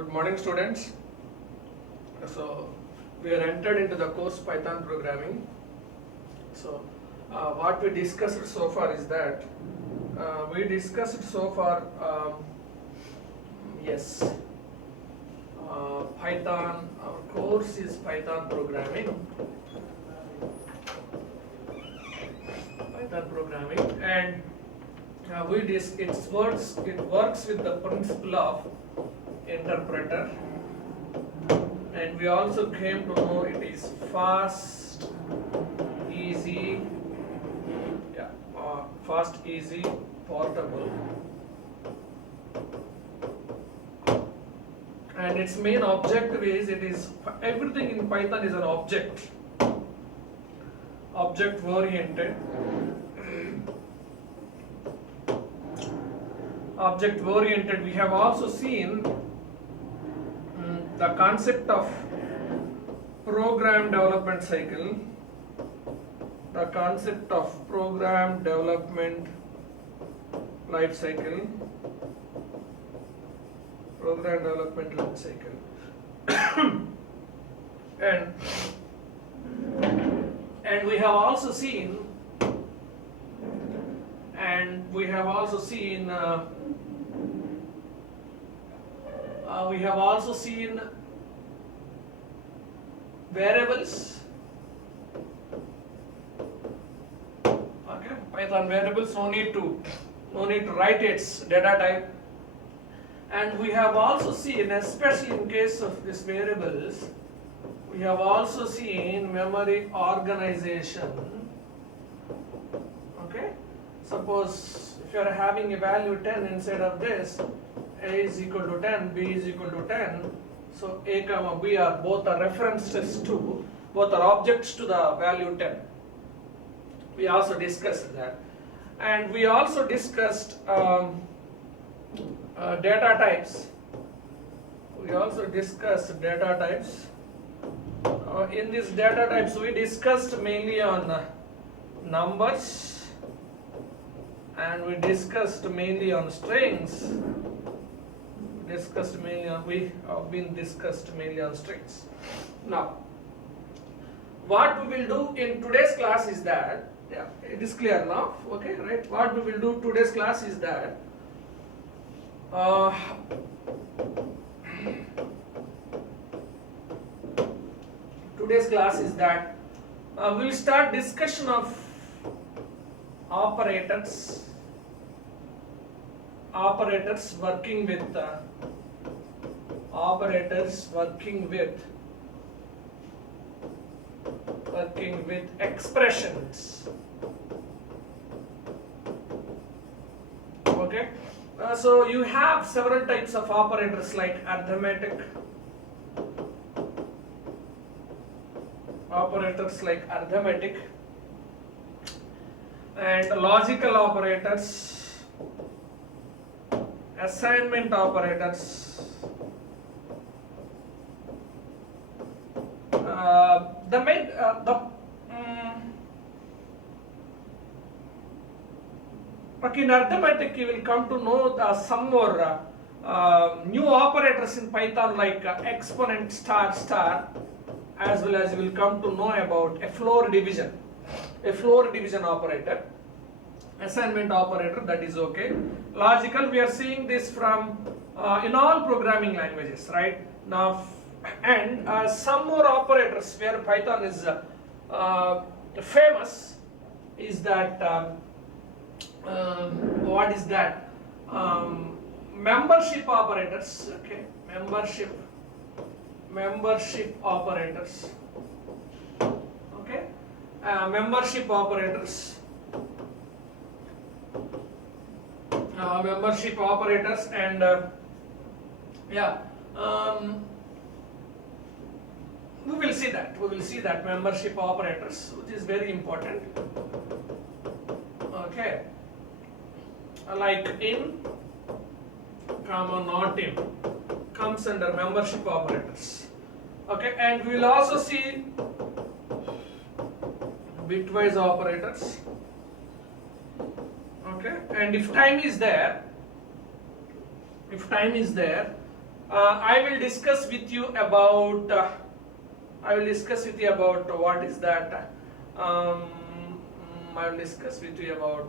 Good morning, students. So we are entered into the course Python programming. So what we discussed so far is that we discussed so far yes Python. Our course is Python programming. And it works with the principle of interpreter, and we also came to know it is fast, easy, portable, and its main objective is everything in Python is an object oriented. Object oriented. We have also seen the concept of program development cycle, the concept of program development life cycle, and we have also seen variables. Okay, Python variables, no need to write its data type. And we have also seen, especially in case of these variables, we have also seen memory organization. Okay, suppose if you are having a value 10 inside of this, a is equal to 10, b is equal to 10. So a comma b are both are objects to the value 10. We also discussed that, and we also discussed data types. In these data types, we discussed mainly on numbers, and we discussed mainly on strings. Discussed mainly on strings. Now, what we will do in today's class is that, it is clear now, okay, right? What we will do today's class is that we'll start discussion of operators working with expressions. Okay, so you have several types of operators like arithmetic, and logical operators, assignment operators, in arithmetic you will come to know some more new operators in Python like exponent, star, as well as you will come to know about a floor division operator, assignment operator, that is okay. Logical, we are seeing this from in all programming languages right now, and some more operators where Python is famous is that what is that? Membership operators. Okay, membership operators. Okay, membership operators. And we will see that membership operators, which is very important. Okay, like in, not in, comes under membership operators. Okay, and we will also see bitwise operators. Okay, and if time is there, I will discuss with you about what is that. I will discuss with you about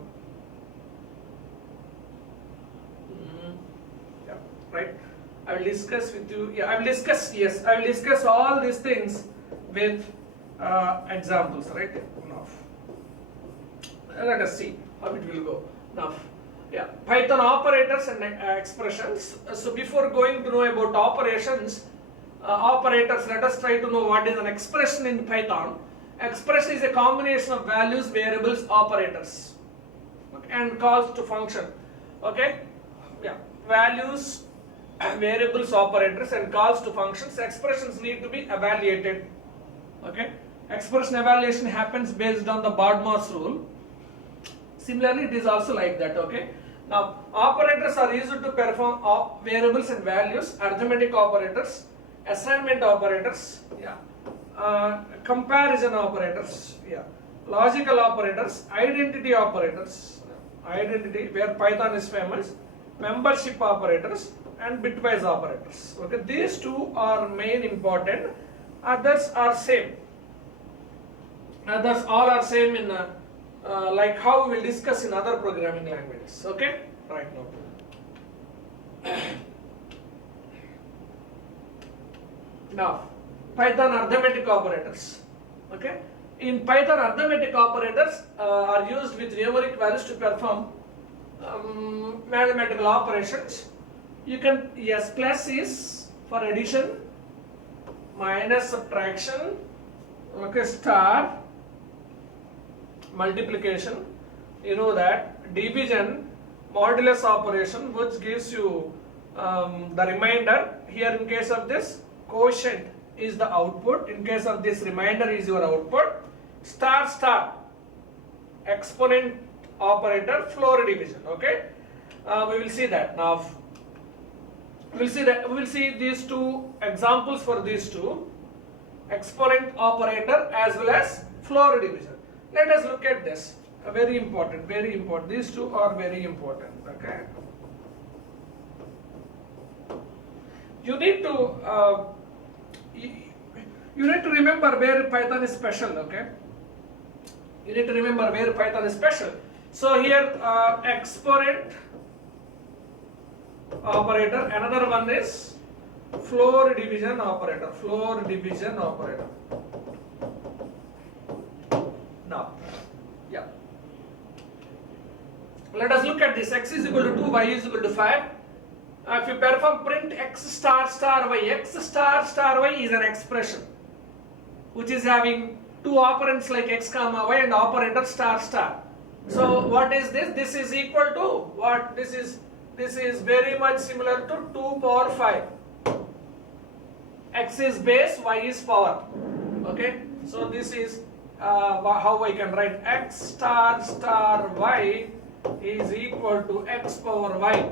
yeah, right. I will discuss with you. Yeah, I will discuss. Yes, I will discuss all these things with examples. Right now, let us see how it will go now. Yeah, Python operators and expressions. So before going to know about operations, operators, let us try to know what is an expression in Python. Expression is a combination of values, variables, operators, okay, and calls to function. Okay, yeah, values, variables, operators, and calls to functions. Expressions need to be evaluated. Okay, expression evaluation happens based on the Bodmer's rule. Similarly, it is also like that. Okay. Now, operators are used to perform variables and values, arithmetic operators, assignment operators, yeah, comparison operators, yeah, logical operators, identity operators, identity where Python is famous, membership operators, and bitwise operators. Okay, these two are main important. Others are same. Others all are same in. Like how we will discuss in other programming languages. Okay, right now. Now, Python arithmetic operators. Okay, in Python arithmetic operators are used with numeric values to perform mathematical operations. You can yes plus is for addition, minus subtraction, okay, star, multiplication, you know that, division, modulus operation, which gives you the remainder. Here in case of this, quotient is the output, in case of this, remainder is your output. Star star, exponent operator, floor division. Okay, we will see that now. We will see these two examples for these two, exponent operator as well as floor division. Let us look at this. Very important, very important. These two are very important. Okay. You need to remember where Python is special. Okay. You need to remember where Python is special. So here exponent operator. Another one is floor division operator. Floor division operator. Now, yeah. Let us look at this. X is equal to 2, y is equal to 5. If you perform print x star star y, x star star y is an expression which is having two operands like x comma y and operator star star. So what is this? This is equal to what? This is very much similar to 2 power 5. X is base, y is power. Okay. So this is how I can write x star star y is equal to x power y.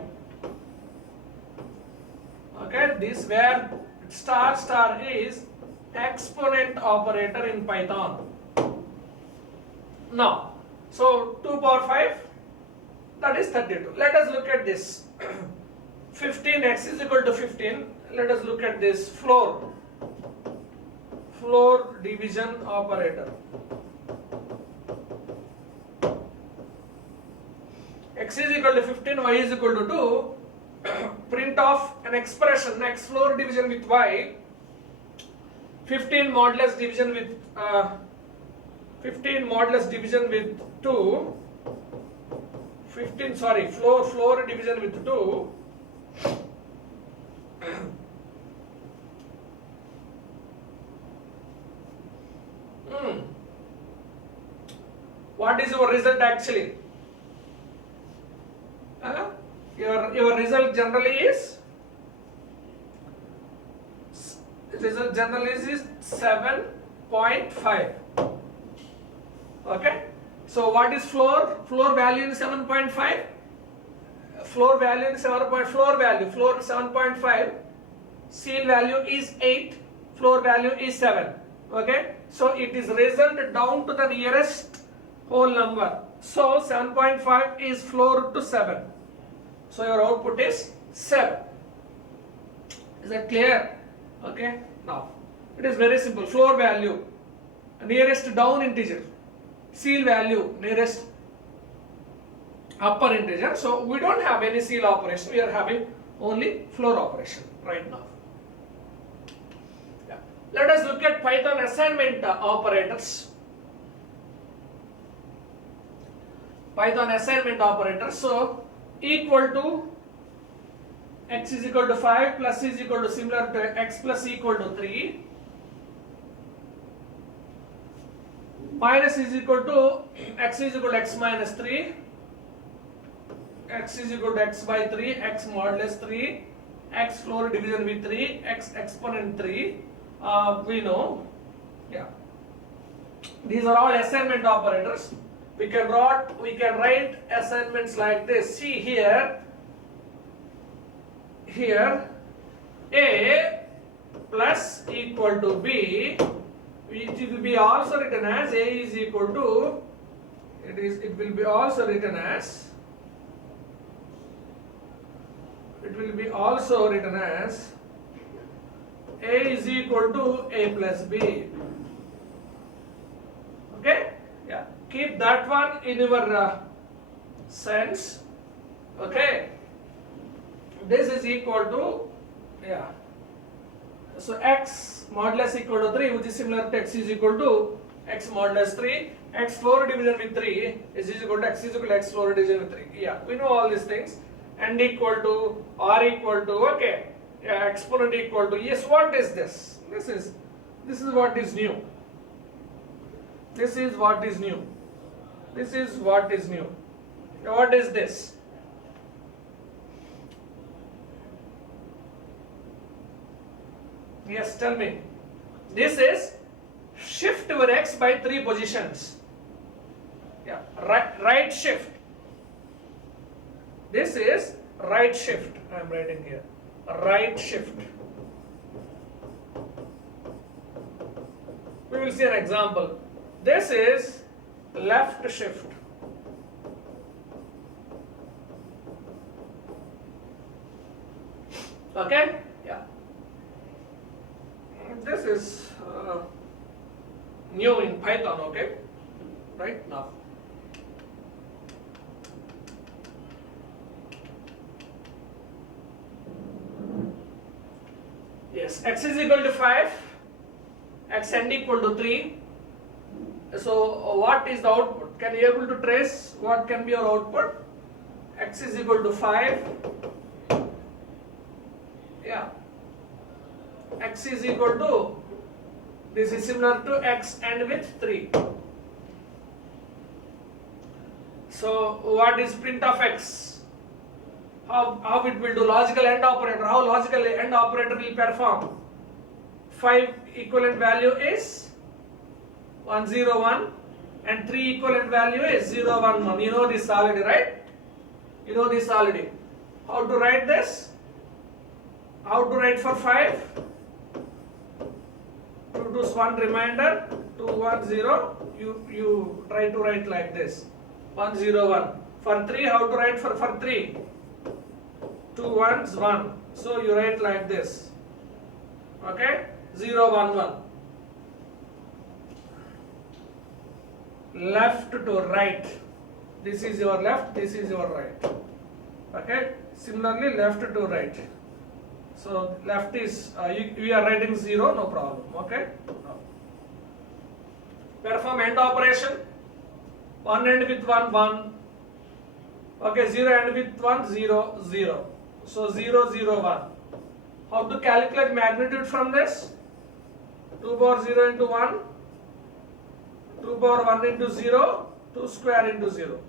Okay, this where star star is exponent operator in Python. Now, so 2 power 5, that is 32. Let us look at this. 15, x is equal to 15. Let us look at this floor division operator. X is equal to 15, y is equal to 2. Print off an expression, x floor division with y, 15 modulus division with 2, 15 sorry, floor division with 2. What is your result actually? Your result generally is 7.5. Okay. So what is floor? Floor value is 7.5. Floor value is 7.5. Seal value is 8. Floor value is 7. Okay. So it is result down to the nearest whole number. So 7.5 is floor to 7. So your output is 7. Is that clear? Okay. Now it is very simple. Floor value nearest down integer, ceil value nearest upper integer. So we don't have any ceil operation. We are having only floor operation right now. Yeah. Let us look at Python assignment operators. Python assignment operators. So equal to x is equal to 5 plus is equal to similar to x plus equal to 3 minus is equal to x is equal to x minus 3, x is equal to x by 3, x modulus 3, x floor division with 3, x exponent 3. We know, yeah. These are all assignment operators. We can write assignments like this. See here a plus equal to b, it will be also written as a is equal to, it will be also written as a is equal to a plus b. Okay, yeah, keep that one in your sense. Okay, this is equal to, yeah, so x modulus equal to 3, which is similar to x is equal to x modulus 3, x floor division with 3 is equal to x is equal to x floor division with 3. Yeah, we know all these things. And equal to, r equal to, okay, yeah, exponent equal to, yes, what is this? This is what is new. This is what is new. This is what is new. What is this? Yes, tell me. This is shift your x by 3 positions. Yeah, right shift. This is right shift. I am writing here. Right shift. We will see an example. This is left shift. Okay? Yeah. This is new in Python, okay? Right now. Yes, x is equal to 5, x and equal to 3. So what is the output? Can you able to trace what can be your output? X is equal to 5. Yeah. X is equal to, this is similar to x and with 3. So what is print of x? How it will do logical AND operator? How logical AND operator will perform? 5 equivalent value is 1 0 1 and 3 equivalent value is 0 1 1. You know this already, right? You know this already. How to write this? How to write for 5? 2 to 1 remainder, 2 1 0. You try to write like this. 1 0 1. For 3, how to write for 3? 2 1s 1. So you write like this. Okay? 0 1 1. Left to right. This is your left, this is your right. Okay? Similarly, left to right. So left is, we are writing 0, no problem. Okay? Perform AND operation. 1 AND with 1, 1. Okay, 0 AND with 1, 0, 0. So 0, 0, 1. How to calculate magnitude from this? 2 power 0 into 1. 2 power 1 into 0. 2 square into 0.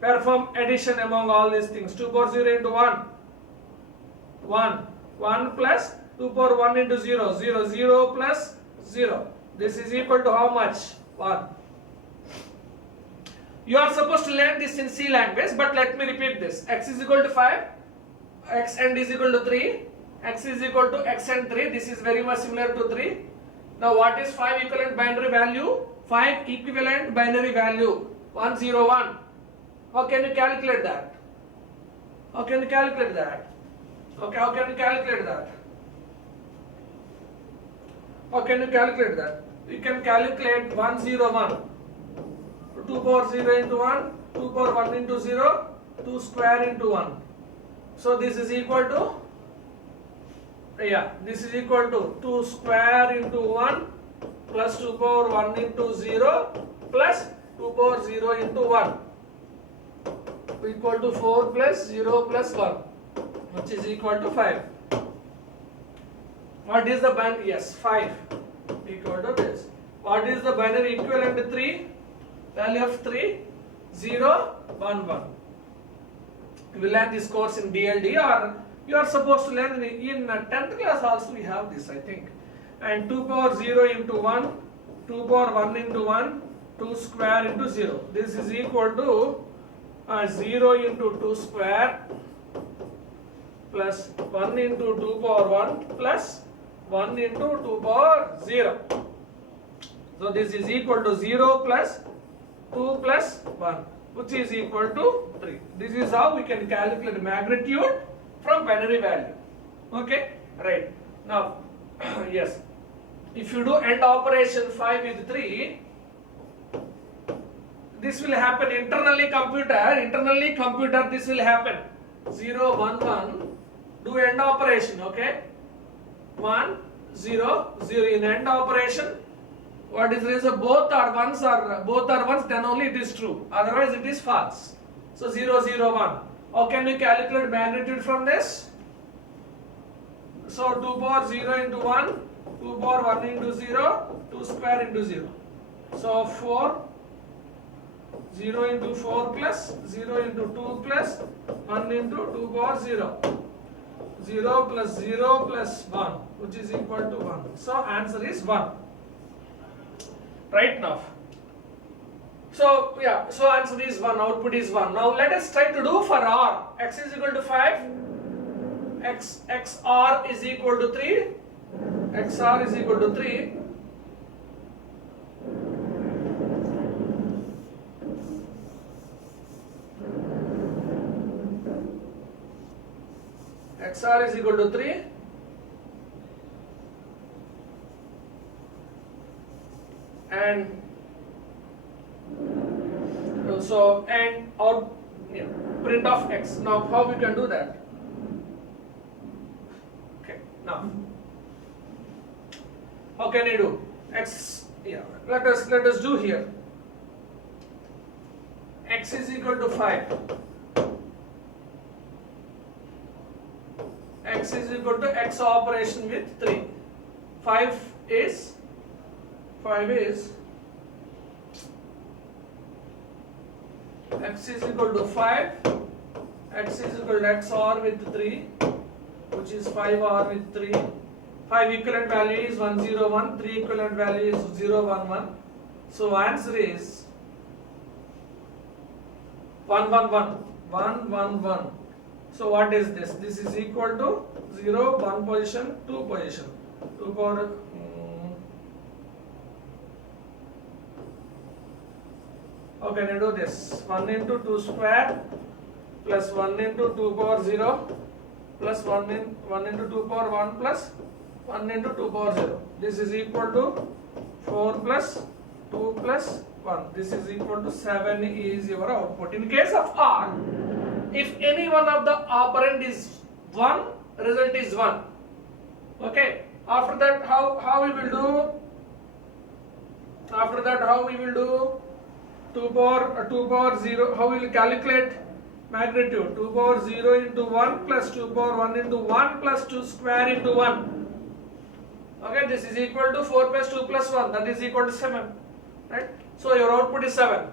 Perform addition among all these things. 2 power 0 into 1. 1. 1 plus 2 power 1 into 0. 0. 0 plus 0. This is equal to how much? 1. You are supposed to learn this in C language, but let me repeat this. X is equal to 5. X and is equal to 3. X is equal to x and 3. This is very much similar to 3. Now what is 5 equivalent binary value? 5 equivalent binary value. 1 0 1. How can you calculate that? How can you calculate that? Okay, how can you calculate that? How can you calculate that? You can calculate 101. 2 power 0 into 1, 2 power 1 into 0, 2 square into 1. So this is equal to, this is equal to 2 square into 1 plus 2 power 1 into 0 plus 2 power 0 into 1 equal to 4 plus 0 plus 1, which is equal to 5. What is the binary? Yes, 5 equal to this. What is the binary equivalent to 3? Value of 3, 0, 1, 1. You will learn this course in DLD, or you are supposed to learn in 10th class also we have this, I think. And 2 power 0 into 1, 2 power 1 into 1, 2 square into 0. This is equal to 0 into 2 square plus 1 into 2 power 1 plus 1 into 2 power 0. So this is equal to 0 plus 2 plus 1, which is equal to 3. This is how we can calculate magnitude from binary value. Okay, right. Now, yes, if you do AND operation 5 with 3, this will happen internally computer this will happen 0 1 1, do AND operation. Okay, 1 0 0 in AND operation. What is the reason? Both are ones, then only it is true, otherwise it is false. So 0 0 1. How can we calculate magnitude from this? So 2 power 0 into 1, 2 power 1 into 0, 2 square into 0. So 4, 0 into 4 plus 0 into 2 plus 1 into 2 power 0. 0 plus 0 plus 1, which is equal to 1. So answer is 1. Right now. So so answer is 1, output is 1. Now let us try to do for R. X is equal to 5, XR is equal to 3, XR is equal to 3. XR is equal to 3. And so and out print of X. Now how we can do that? Okay, now how can I do X? Let us do here. X is equal to 5. X is equal to X operation with 3. 5 is X is equal to 5, X is equal to XR with 3, which is 5R with 3. 5 equivalent value is 101, 3 equivalent value is 011. So answer is 111. So what is this? This is equal to 0, 1 position, 2 position. 2 power how can I do this? 1 into 2 square plus 1 into 2 power 0 plus 1 into 2 power 1 plus 1 into 2 power 0. This is equal to 4 plus 2 plus 1. This is equal to 7 is your output. In case of R, if any one of the operand is 1, result is 1. Okay. After that, how we will do? After that, how we will do? 2 power 0. How we will calculate magnitude? 2 power 0 into 1 plus 2 power 1 into 1 plus 2 square into 1. Okay. This is equal to 4 plus 2 plus 1. That is equal to 7. Right. So your output is 7.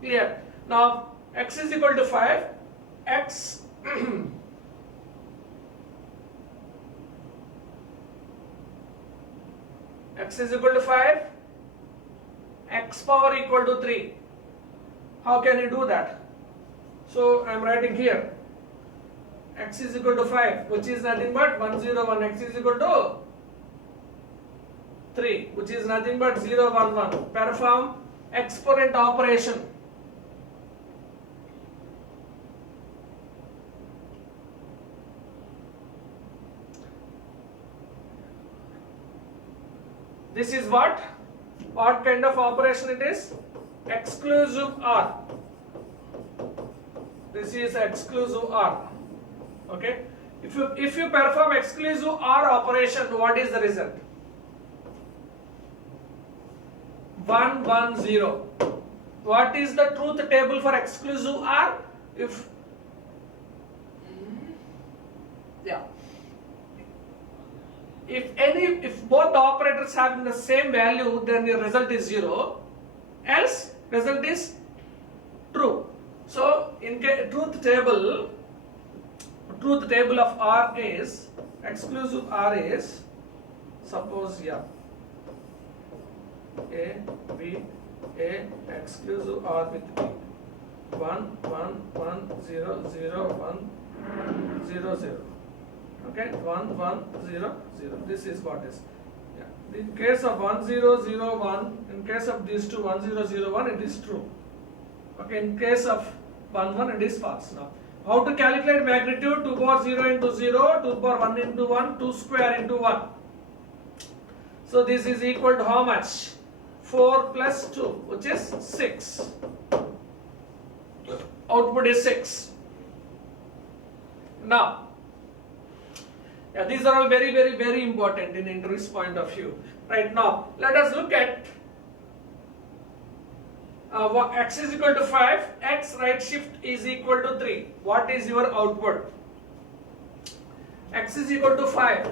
Clear. Now X is equal to 5. X X is equal to 5. X power equal to 3. How can you do that? So I am writing here. X is equal to 5, which is nothing but 101. X is equal to 3, which is nothing but 011. Perform exponent operation. This is what kind of operation it is? Exclusive OR. This is exclusive OR. Okay. If you perform exclusive OR operation, what is the result? 1 1 0. What is the truth table for exclusive OR? If both the operators having the same value, then the result is 0. Else result is true. So in truth table of R is exclusive R is, suppose A B A exclusive R with B 1 1 1 0 0 1 0 0. Okay, 1 1 0 0. This is what is. In case of 1 0 0 1, in case of these two 1 0 0 1, it is true. Okay, in case of 1 1, it is false. Now, how to calculate magnitude? 2 power 0 into 0, 2 power 1 into 1, 2 square into 1. So this is equal to how much? 4 plus 2, which is 6. Output is 6. Now, these are all very, very, very important in interest point of view. Right now, let us look at x is equal to 5, x right shift is equal to 3. What is your output? X is equal to 5.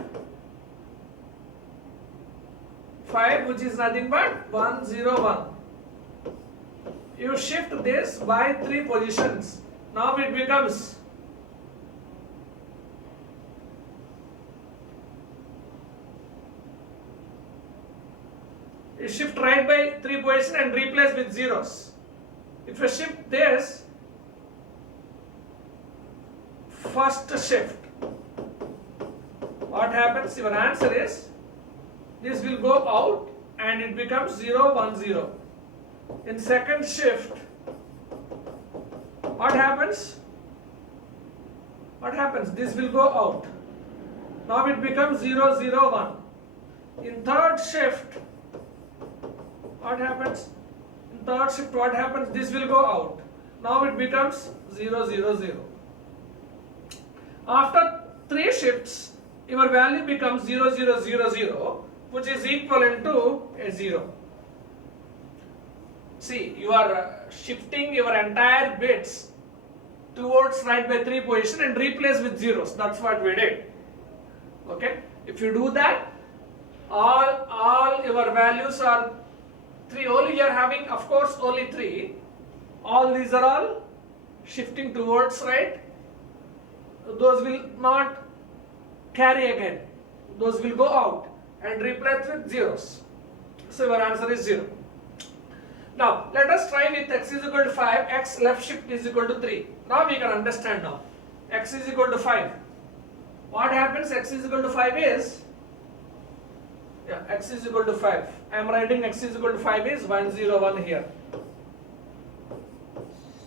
5, which is nothing but 1 0 1. You shift this by 3 positions. Now it becomes you shift right by 3 positions and replace with zeros. If you shift this, first shift, what happens? Your answer is, this will go out and it becomes 0 1 0. In second shift, what happens? What happens? This will go out. Now it becomes 0 0 1. In third shift, what happens? In third shift, what happens? This will go out. Now it becomes 0 0 0. After 3 shifts, your value becomes 0 0 0 0, which is equivalent to a 0. See, you are shifting your entire bits towards right by 3 position and replace with zeros. That's what we did. Okay? If you do that, all your values are 3. Only you are having, of course, only 3. All these are all shifting towards right. Those will not carry again. Those will go out and replace with zeros. So your answer is 0. Now let us try with x is equal to 5, x left shift is equal to 3. Now we can understand now. X is equal to 5. What happens? X is equal to 5 is, x is equal to 5. I am writing x is equal to 5 is 1 0 1 here.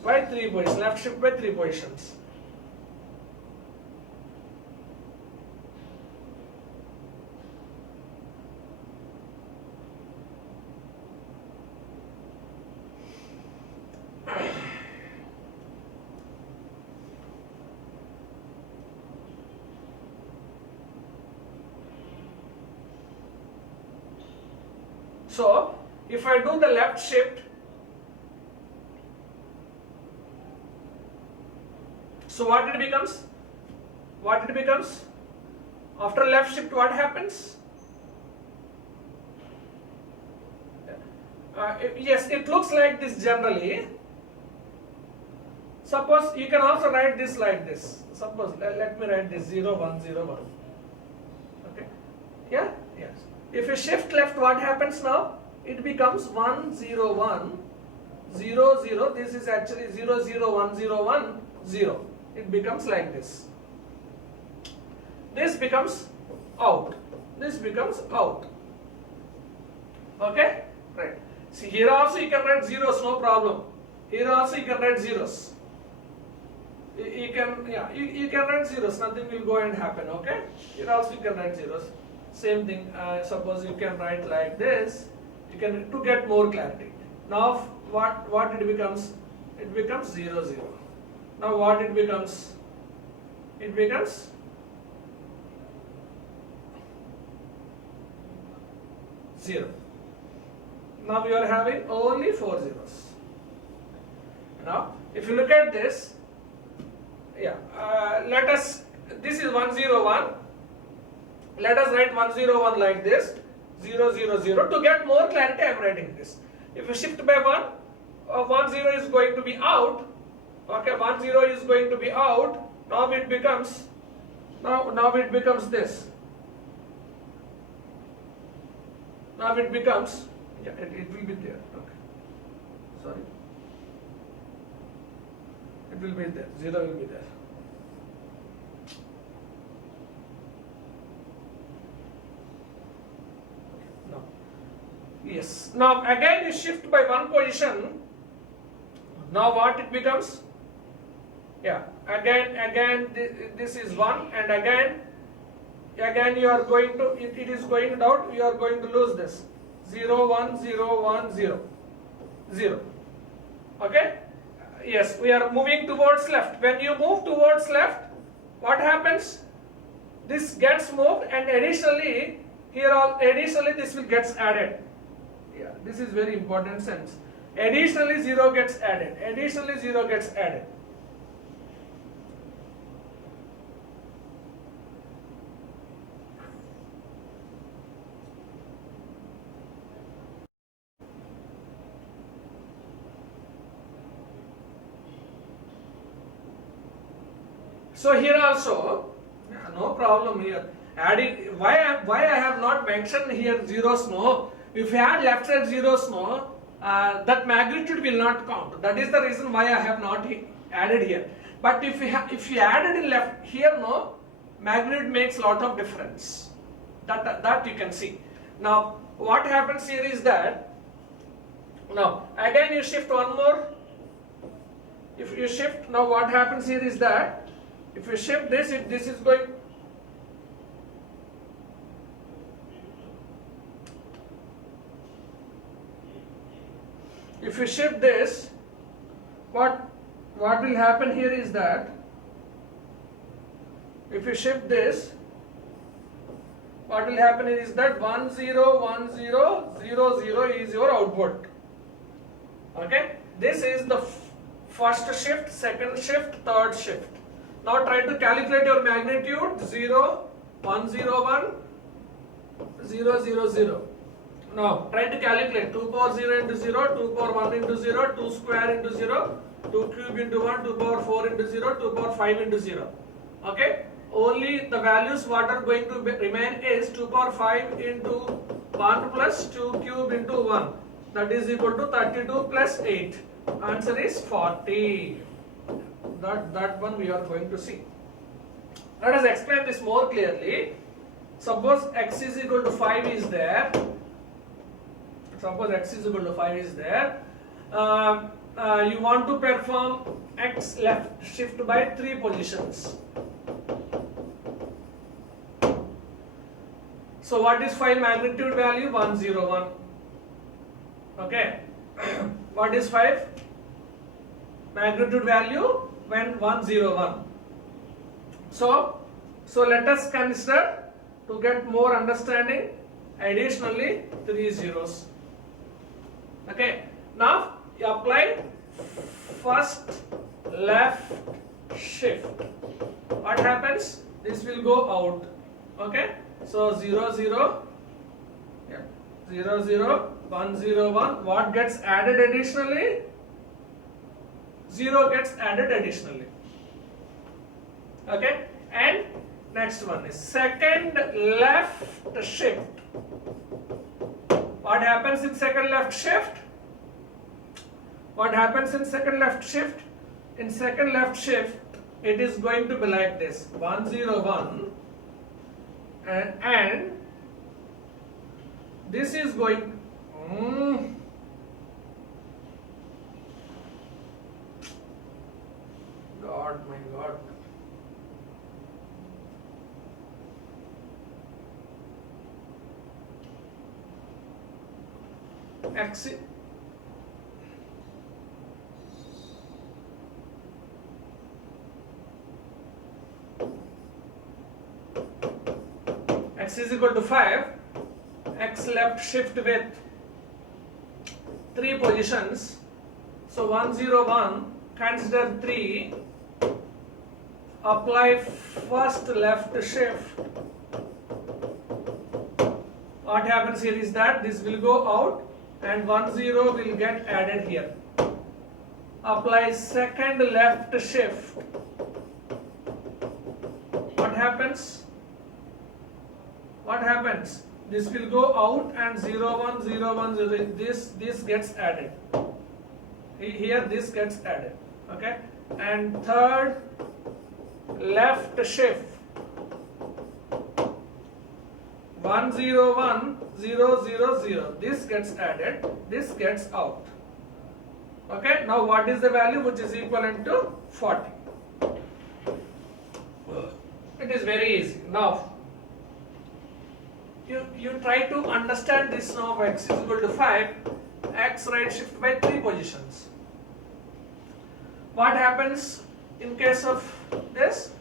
By 3 positions, left shift by 3 positions. So, if I do the left shift, so what it becomes? What it becomes? After left shift, what happens? Yes, it looks like this generally. Suppose you can also write this like this. Suppose, let me write this 0 1 0 1. Okay? Yeah? Yes. If you shift left, what happens now? It becomes 1 0 1 0 0. This is actually 0 0 1 0 1 0. It becomes like this. This becomes out. This becomes out. Okay? Right. See, here also you can write zeros, no problem. Here also you can write zeros. You can write zeros, nothing will go and happen. Okay? Here also you can write zeros. same thing, suppose you can write like this, you can, to get more clarity. Now what it becomes? It becomes 0 0. Now what it becomes? It becomes 0. Now we are having only 4 zeros. Now if you look at this, let us, this is 1 0 1. Let us write 1 0 1 like this, 0 0 0. To get more clarity, I am writing this. If you shift by 1, 1 0 is going to be out. Okay, 1 0 is going to be out. Now it becomes, now it becomes this. Now it becomes, it will be there. Okay, sorry, it will be there. 0 will be there. Yes. Now again you shift by 1 position. Now what it becomes? Again this is 1, and again you are going to, it is going down, you are going to lose this. 0 1 0 1 0 0. Okay? Yes, we are moving towards left. When you move towards left, what happens? This gets moved, and additionally this will gets added. This is very important sense. Additionally 0 gets added. Additionally 0 gets added. So here also, no problem here. Adding, why I have not mentioned here zeros, no. If you add left side zeros, no, that magnitude will not count. That is the reason why I have not added here. But if you added in left here, no, magnitude makes lot of difference. That you can see. Now what happens here is that, now again you shift one more. If you shift, now what happens here is that, if you shift this, this is going. If you shift this, what will happen here is that, if you shift this, what will happen is that 1 0 1 0 0 0 is your output. Okay, this is the first shift, second shift, third shift. Now try to calculate your magnitude. 0 1 0 1 0 0 0. Now try to calculate 2 power 0 into 0, 2 power 1 into 0, 2 square into 0, 2 cube into 1, 2 power 4 into 0, 2 power 5 into 0. Okay, only the values what are going to remain is 2 power 5 into 1 plus 2 cube into 1, that is equal to 32 plus 8. Answer is 40. That one we are going to see. Let us explain this more clearly. Suppose x is equal to 5 is there. Suppose x is equal to 5 is there. You want to perform x left shift by 3 positions. So what is 5 magnitude value? 101. Okay. What is 5 magnitude value when 101? So let us consider, to get more understanding, additionally 3 zeros. Okay, now you apply first left shift. What happens? This will go out. Okay, so 0 0 0 0 1 0 1. What gets added additionally? 0 gets added additionally. Okay, and next one is second left shift. What happens in second left shift? What happens in second left shift? In second left shift, it is going to be like this: 1 0 1, and this is going. God, my God. x x is equal to 5, x left shift with 3 positions. So 101, consider 3, apply first left shift. What happens here is that this will go out and 10 will get added here. Apply second left shift. What happens? What happens? This will go out and 01, 01, 0, this gets added. Here this gets added. Okay? And third left shift. 101, 0, 0, 0. This gets added, this gets out. Okay, now what is the value which is equivalent to 40? It is very easy. Now, you try to understand this now of x is equal to 5, x right shift by 3 positions. What happens in case of this?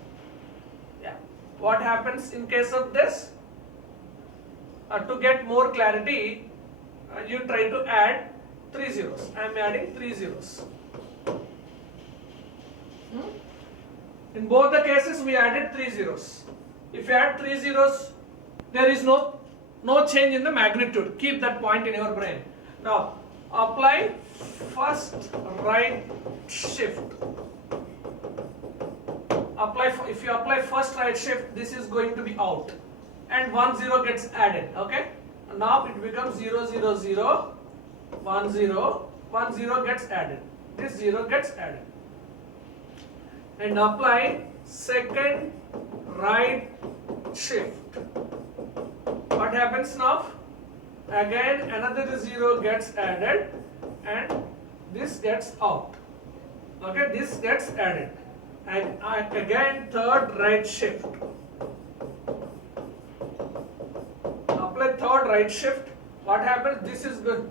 Yeah. What happens in case of this? To get more clarity, you try to add 3 zeros. I am adding 3 zeros. In both the cases, we added 3 zeros. If you add 3 zeros, there is no change in the magnitude. Keep that point in your brain. Now, apply first right shift. If you apply first right shift, this is going to be out. And 10 gets added, okay? Now it becomes 0, 0, 0, 10, 10 gets added. This 0 gets added. And apply second right shift. What happens now? Again another 0 gets added and this gets out. Okay, this gets added. And again third right shift. Apply third right shift. What happens? This is good.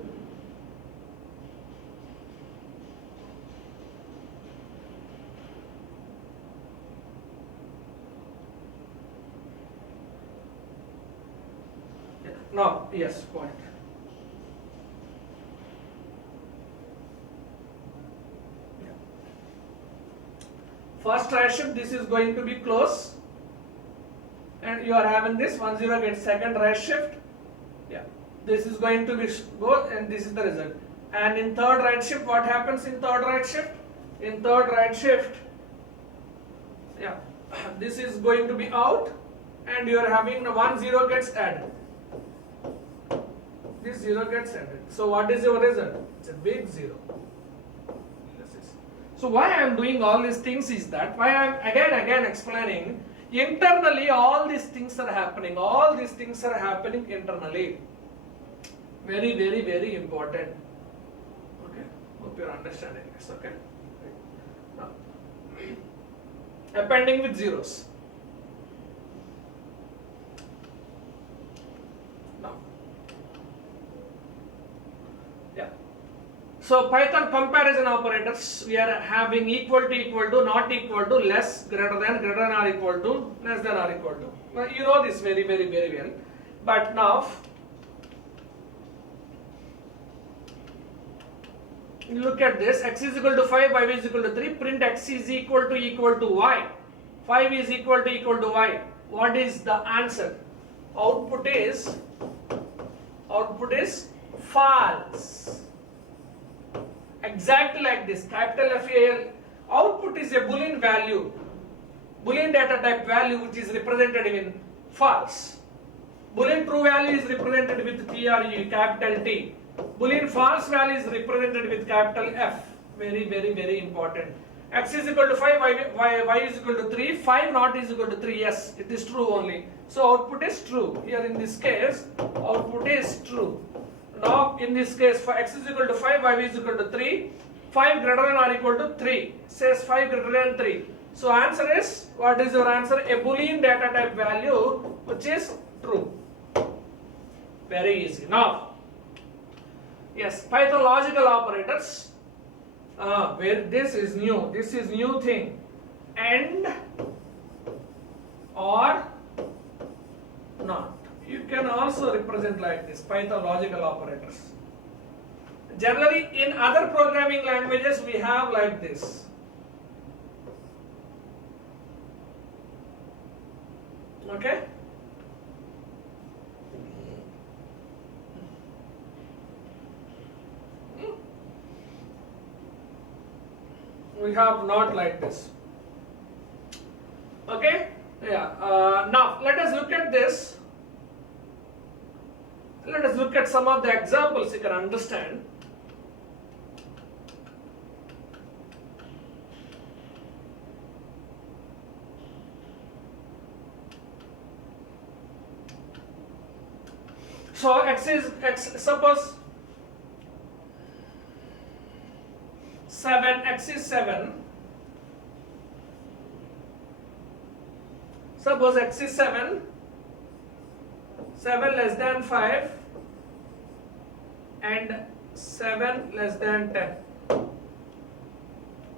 No, yes, point. First right shift, this is going to be close. And you are having this 10 gets second right shift. Yeah, this is going to be go and this is the result. And in third right shift, what happens in third right shift? In third right shift, yeah, this is going to be out and you are having 10 gets added. This 0 gets added. So what is your result? It's a big 0. So why I am doing all these things is that, why I am again explaining, internally all these things are happening. All these things are happening internally. Very, very, very important. Okay, hope you are understanding this. Okay. Now, appending with zeros. Now, yeah. So Python comparison operators, we are having equal to, not equal to, less, greater than or equal to, less than or equal to. Now, you know this very, very, very well. But now, look at this, x is equal to 5, y is equal to 3, print x is equal to y, 5 is equal to y. What is the answer? Output is false. Exactly like this, capital FAL. Output is a Boolean value, Boolean data type value which is represented in false. Boolean true value is represented with TRE, capital T. Boolean false value is represented with capital F. Very, very, very important. X is equal to 5, y is equal to 3, 5 not is equal to 3, yes, it is true only. So output is true. Here in this case, output is true. Now in this case, for x is equal to 5, y is equal to 3, 5 greater than or equal to 3, says 5 greater than 3. So answer is, what is your answer? A Boolean data type value which is true. Very easy. Now, Yes, Python logical operators. Where this is new thing. And or not. You can also represent like this, Python logical operators. Generally, in other programming languages, we have like this. Okay? We have not like this. Okay? Yeah. Now, let us look at this. Let us look at some of the examples you can understand. So suppose 7, x is 7. Suppose x is 7, 7 less than 5 and 7 less than 10.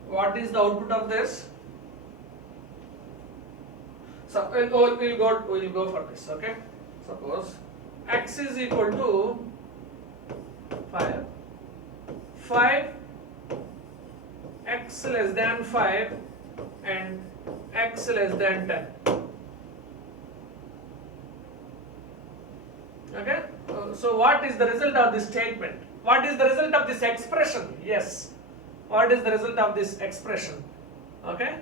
What is the output of this? So we'll go for this, okay? Suppose x is equal to 5, 5, x less than 5 and x less than 10. Okay? So what is the result of this statement? What is the result of this expression? Yes. What is the result of this expression? Okay?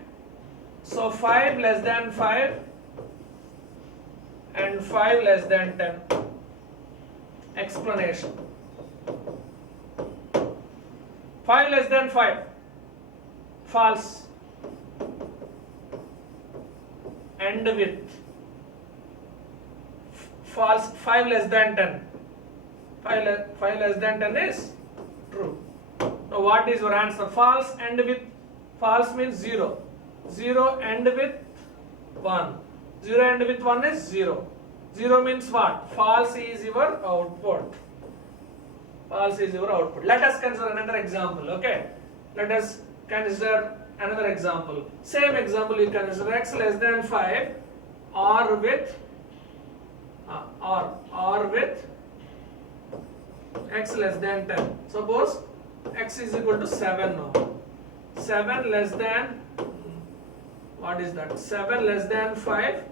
So 5 less than 5 and 5 less than 10. Explanation. 5 less than 5. False. End with. False. 5 less than 10. 5 less than 10 is true. Now what is your answer? False end with. False means 0. 0 end with 1. 0 end with 1 is 0. 0 means what? False is your output. False is your output. Let us consider another example. Okay. Let us consider another example. Same example you consider x less than 5 or with x less than 10. Suppose x is equal to 7 now. 7 less than, what is that? 7 less than 5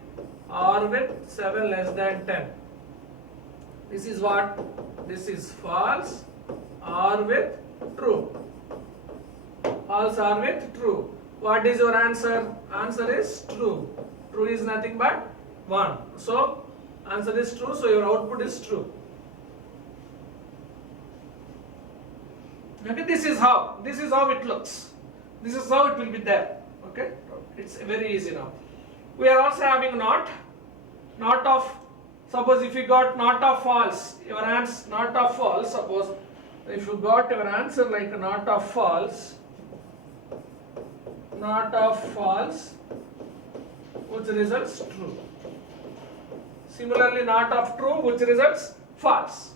or with 7 less than 10. This is what? This is false or with true. False or with true. What is your answer? Answer is true. True is nothing but 1. So answer is true, so your output is true. Okay, this is how it looks. This is how it will be there. Okay, it's very easy now. We are also having not of. Suppose if you got not of false, your answer not of false. Suppose if you got your answer like not of false, which results true. Similarly, not of true, which results false.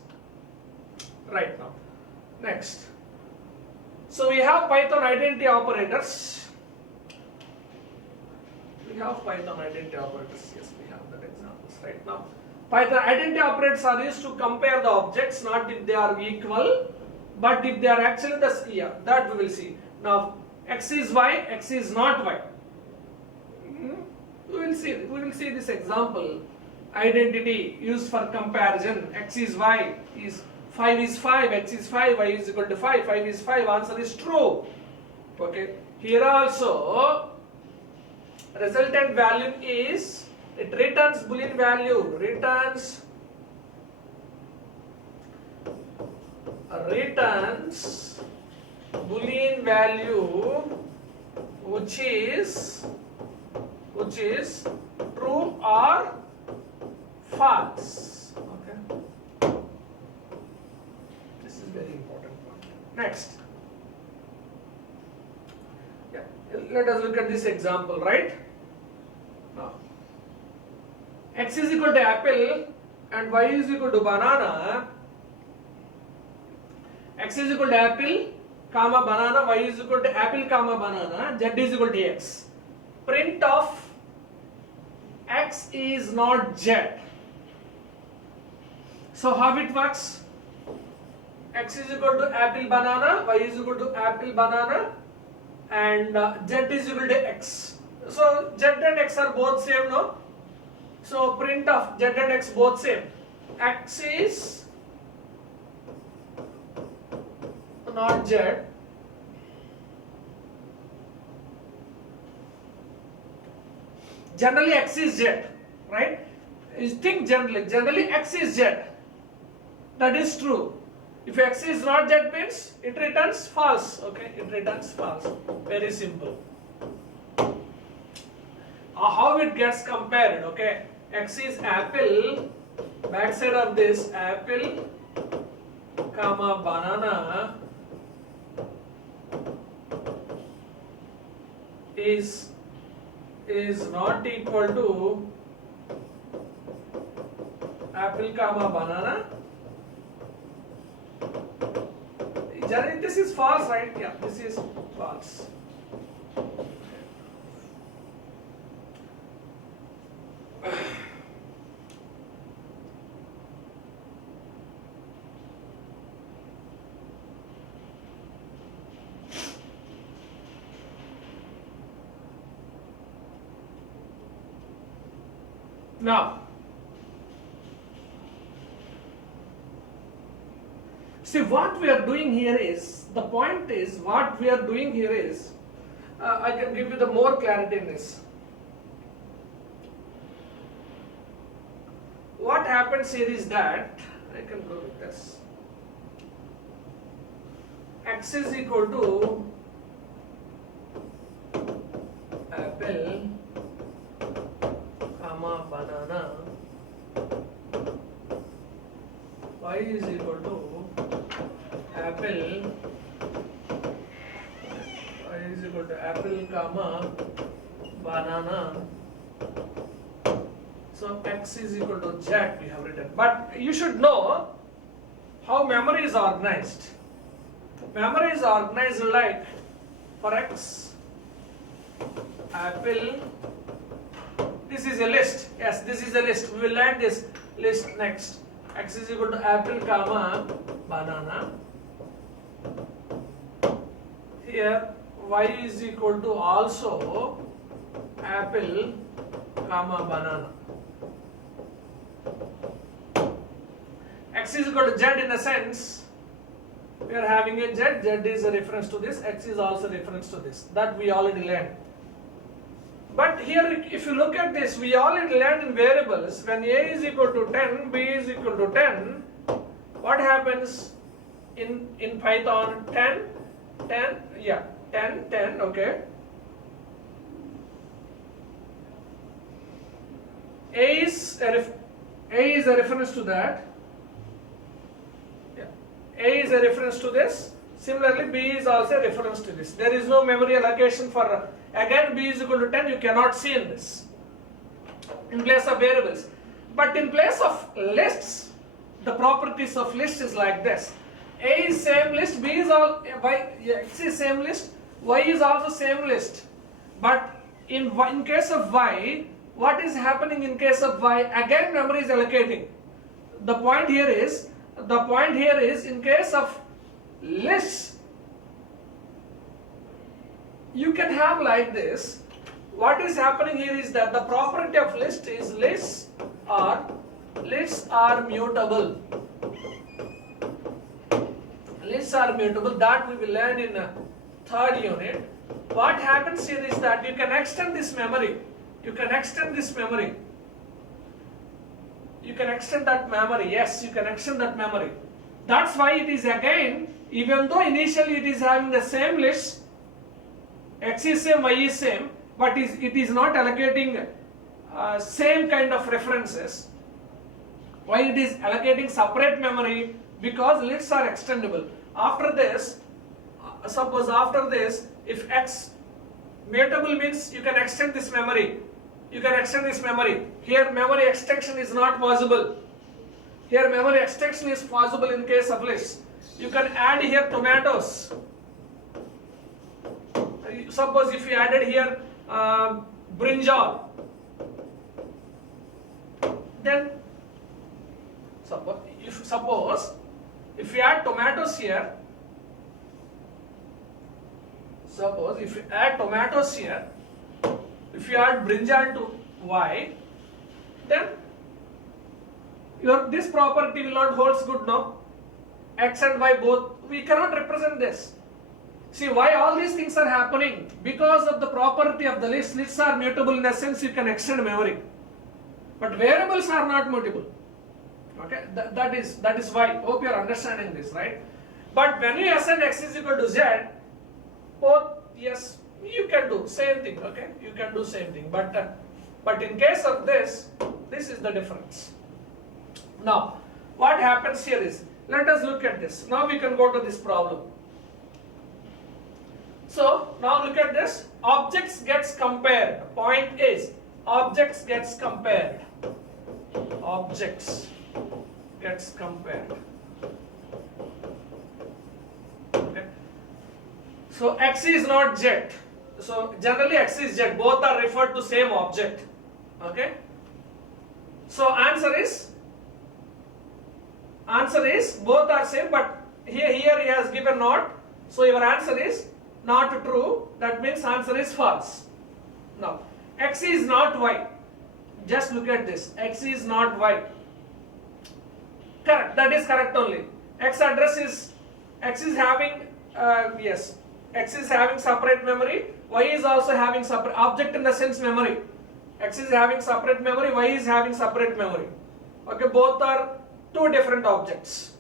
Right now. Next. So we have Python identity operators. We have Python identity operators. Yes, we have that examples right now. Python identity operators are used to compare the objects, not if they are equal, but if they are actually the sphere. That we will see. Now, x is y, x is not y. We will see this example. Identity used for comparison. X is y, is 5 is 5, x is 5, y is equal to 5, 5 is 5, answer is true. Okay. Here also, resultant value is, it returns Boolean value, returns Boolean value which is true or false. Okay. This is very important point. Next. Yeah. Let us look at this example, right? Now, x is equal to apple and y is equal to banana. X is equal to apple, comma banana, y is equal to apple, comma banana, z is equal to x. Print of x is not z. So how it works? X is equal to apple banana, y is equal to apple banana, and z is equal to x. So z and x are both same, no? So print of z and x both same. X is not z. Generally x is z, right? You think generally x is z. That is true. If x is not z means it returns false. Okay, it returns false. Very simple. How it gets compared? Okay, x is apple. Backside of this apple, comma banana is not equal to apple, comma banana. Generally, this is false, right? Yeah, this is false. Now, see what we are doing here is, the point is what we are doing here is, I can give you the more clarity in this. What happens here is that, I can go with this, x is equal to apple, comma banana, y is equal to apple, y is equal to apple, comma banana. So x is equal to z we have written. But you should know how memory is organized. Memory is organized like, for x, apple, this is a list. Yes, this is a list. We will learn this list next. X is equal to apple, comma banana. Here y is equal to also apple, comma banana. X is equal to z in a sense. We are having a z. Z is a reference to this. X is also a reference to this. That we already learned. But here, if you look at this, we already learned in variables. When a is equal to 10, b is equal to 10, what happens in Python? 10, 10, yeah, 10, 10, okay. A is a reference to that. Yeah. A is a reference to this. Similarly, B is also a reference to this. There is no memory allocation for, again, B is equal to 10, you cannot see in this, in place of variables. But in place of lists, the properties of list is like this. A is same list, B is all, X is same list, Y is also same list. But in case of Y, what is happening in case of Y? Again, memory is allocating. The point here is in case of lists, you can have like this. What is happening here is that the property of list is lists are mutable. Lists are mutable. That we will learn in third unit. What happens here is that you can extend this memory. You can extend this memory. You can extend that memory. Yes, you can extend that memory. That's why it is again, even though initially it is having the same list, X is same, Y is same, but it is not allocating same kind of references. Why it is allocating separate memory? Because lists are extendable. After this, suppose after this, if X mutable means you can extend this memory. You can extend this memory. Here memory extension is not possible. Here memory extension is possible in case of lists. You can add here tomatoes. Suppose if you added here brinjal, then suppose if you add tomatoes here, if you add brinjal to y, then this property will not holds good, no? X and y both, we cannot represent this. See why all these things are happening? Because of the property of the list. Lists are mutable, in a sense you can extend memory, but variables are not mutable. Okay, that is why. Hope you are understanding this, right? But when you assign x is equal to z, both, yes, you can do same thing. Okay, you can do same thing, but in case of this is the difference. Now what happens here is, let us look at this. Now we can go to this problem. So now look at this. Objects gets compared. Point is, objects gets compared. Objects gets compared. Okay. So x is not z. So generally x is z. Both are referred to same object. Okay. So answer is both are same, but here he has given not. So your answer is not true. That means answer is false. Now x is not y. Just look at this. X is not y. Correct. That is correct only. X is having yes. X is having separate memory. Y is also having separate object in the sense memory. X is having separate memory. Y is having separate memory. Okay. Both are two different objects.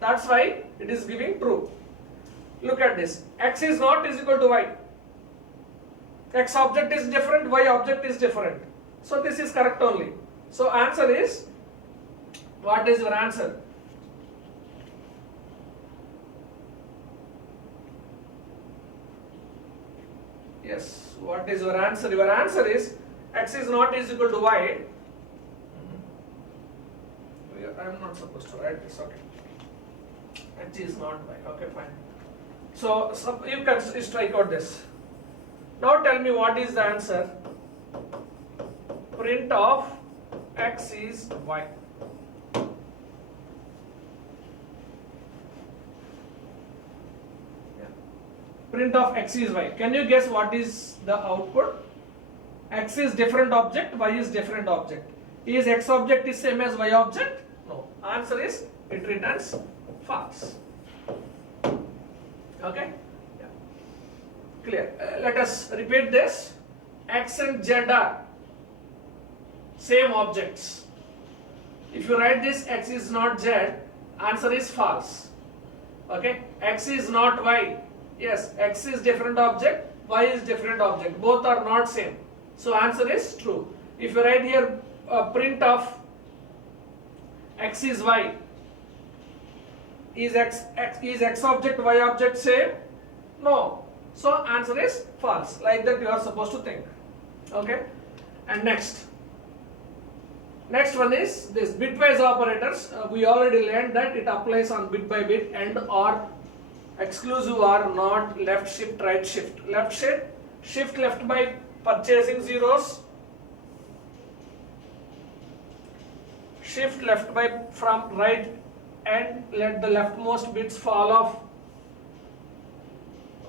That's why it is giving true. Look at this. X is not is equal to y. X object is different. Y object is different. So this is correct only. So answer is, what is your answer? Yes, what is your answer? Your answer is x is not is equal to y. I am not supposed to write this, okay. X is not y, okay, fine. So you can strike out this. Now tell me what is the answer. Print of x is y. Print of x is y. Can you guess what is the output? X is different object, y is different object. Is x object is same as y object? No. Answer is it returns false. Okay? Yeah. Clear. Let us repeat this. X and z are same objects. If you write this x is not z, answer is false. Okay? X is not y. Yes, x is different object, y is different object. Both are not same. So answer is true. If you write here print of x is y, is x object, y object same? No. So answer is false. Like that you are supposed to think. Okay? And next one is this bitwise operators. We already learned that it applies on bit by bit, and or, exclusive or, not, left shift, right shift. Left shift left by purchasing zeros, shift left by from right, and let the leftmost bits fall off.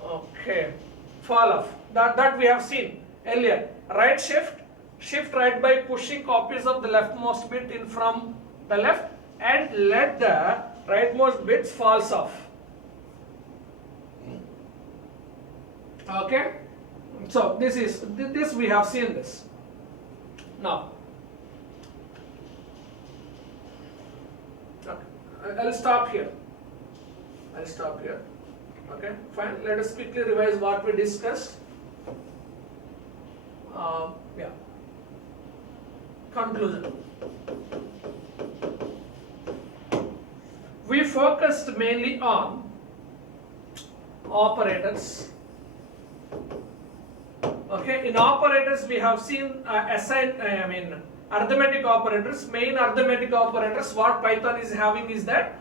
Okay, fall off. That we have seen earlier. Right shift right by pushing copies of the leftmost bit in from the left, and let the rightmost bits falls off. Okay, so this we have seen this. Now I'll stop here. Okay, fine. Let us quickly revise what we discussed. Yeah. Conclusion. We focused mainly on operators. Okay, in operators we have seen arithmetic operators. Main arithmetic operators what Python is having is that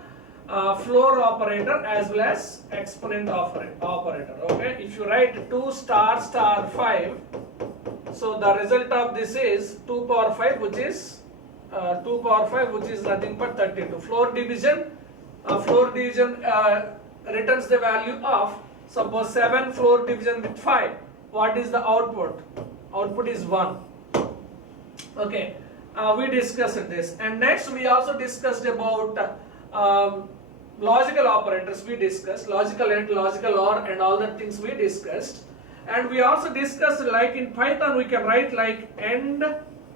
floor operator as well as exponent operator. Okay, if you write 2 star star 5, so the result of this is 2 power 5, which is 2 power 5, which is nothing but 32. Floor division returns the value of, suppose 7 floor division with 5. What is the output? Output is 1. Okay, we discussed this, and next we also discussed about logical operators. We discussed logical AND, logical OR, and all the things we discussed. And we also discussed, like in Python we can write like AND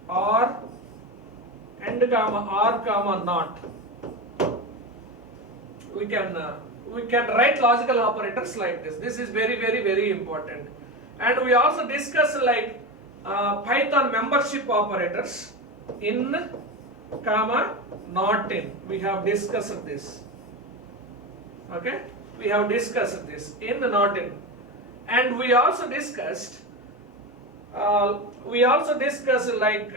or AND comma OR comma NOT. We can write logical operators like this. This is very, very, very important. And we also discussed like Python membership operators, in comma not in. We have discussed this. Okay, we have discussed this, in not in. And we also discussed like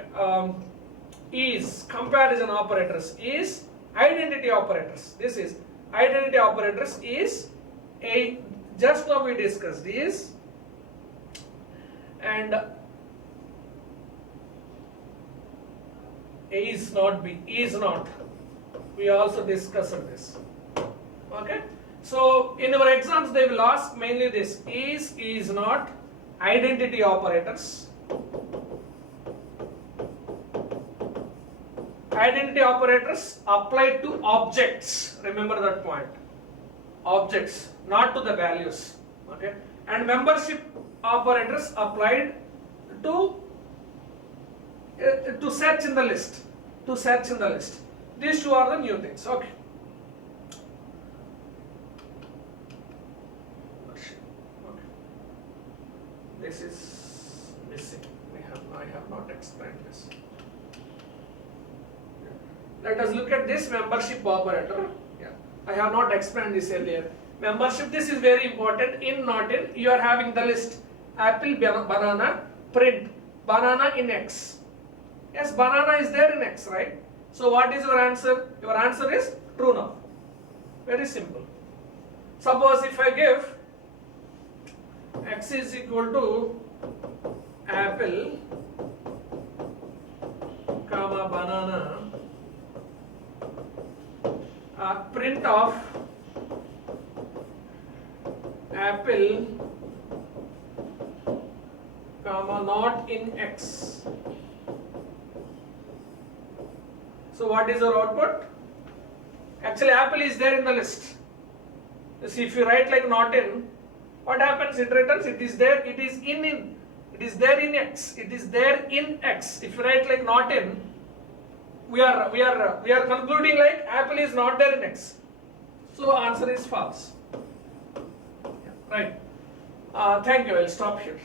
is comparison operators, is identity operators. This is identity operators, is a, just now we discussed is, and A is not B, is not. We also discussed this. Okay, so in our exams they will ask mainly this: is not, identity operators. Identity operators applied to objects. Remember that point. Objects, not to the values. Okay, and membership operators applied to search in the list. To search in the list. These two are the new things. Okay. This is missing. I have not explained this. Let us look at this membership operator. Yeah, I have not explained this earlier. Membership, this is very important. In, not in, you are having the list. Apple, banana, print, banana in X. Yes, banana is there in X, right? So what is your answer? Your answer is true now. Very simple. Suppose if I give X is equal to apple, comma banana, print of apple, comma not in X. So what is your output? Actually apple is there in the list. See, if you write like not in, what happens? It returns, it is there, it is in, it is there in X, it is there in X. If you write like not in, we are concluding like apple is not there in X. So answer is false. Right. Thank you. I'll stop here.